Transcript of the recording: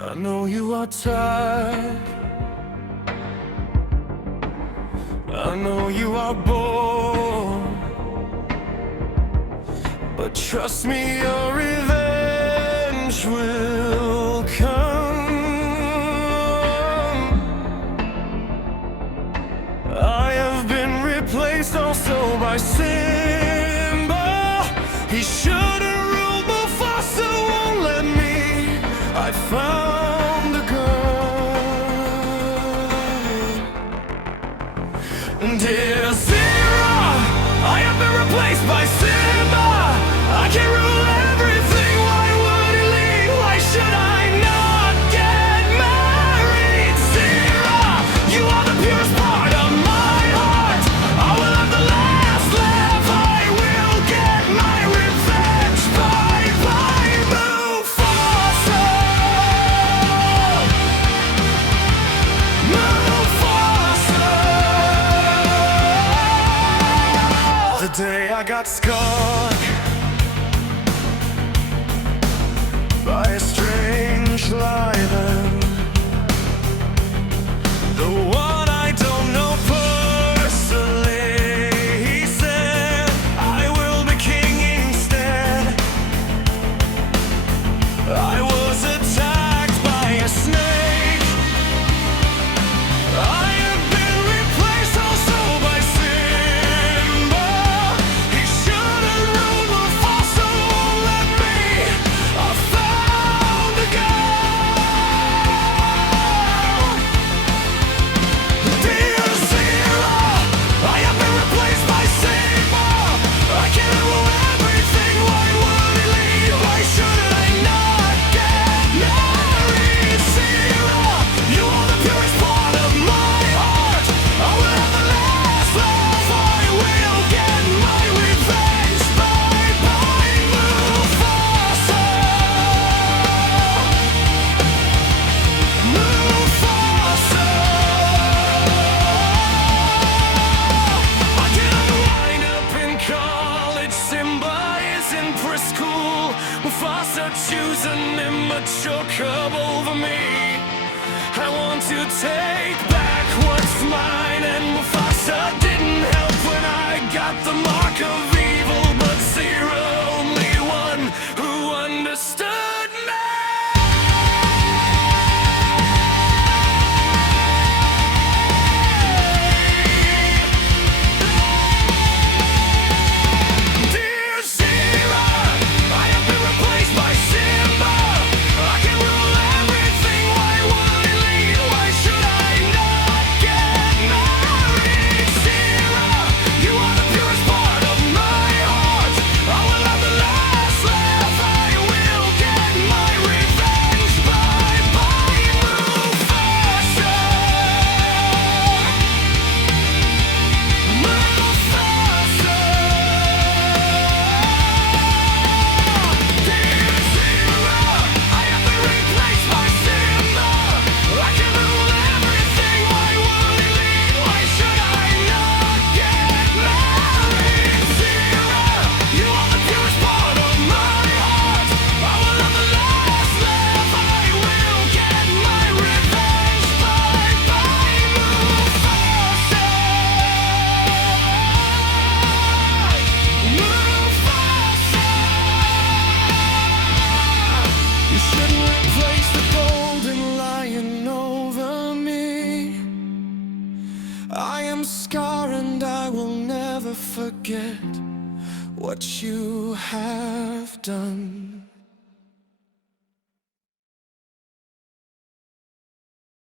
I know you are tired, I know you are bored, but trust me, your revenge will come. I have been replaced also by Simba. He should have ruled Mufasa, won't let me. I found a gun. Dear Zira, I have been replaced by Simba. I can't rule everything, why would he leave? Why should I not get married? Zira, you are the purest part of my heart. I will have the last laugh, I will get my revenge. Bye bye Mufasa. Mufasa. The day I got scarred by a strange lion, the one I don't know personally. He said I will be king instead. I was attacked by a snake. I have been replaced also by Simba. He should have ruled Mufasa, won't let me. I found a girl. Dear Zira, I have been replaced by Simba. I can't rule everything, why would he leave? Why should I not get married? Zira, you are the purest part of my heart. I will have the last laugh, I will get my revenge. Bye bye Mufasa. Mufasa. I can't wind up in college, Simba is in preschool. Mufasa choose an immature cub over me. I want to take back what's mine, and Mufasa didn't help when I got the mark of evil. But Zira, only one who understood me. Dear Zira, I have been replaced by Simba. I can rule everything, why would he leave? Why should I not get married? Zira, you are the purest part of my heart. I will have the last laugh, I will get my revenge. Bye bye Mufasa. Mufasa. Dear Zira, I have been replaced by Simba. I can rule everything, why would he leave? Why should I not get married? Zira, you are the purest part of my heart. I will have the last laugh, I will get my revenge. Bye bye Mufasa. Mufasa. You shouldn't replace the golden lion over me. I am Scar and I will never forget what you have done.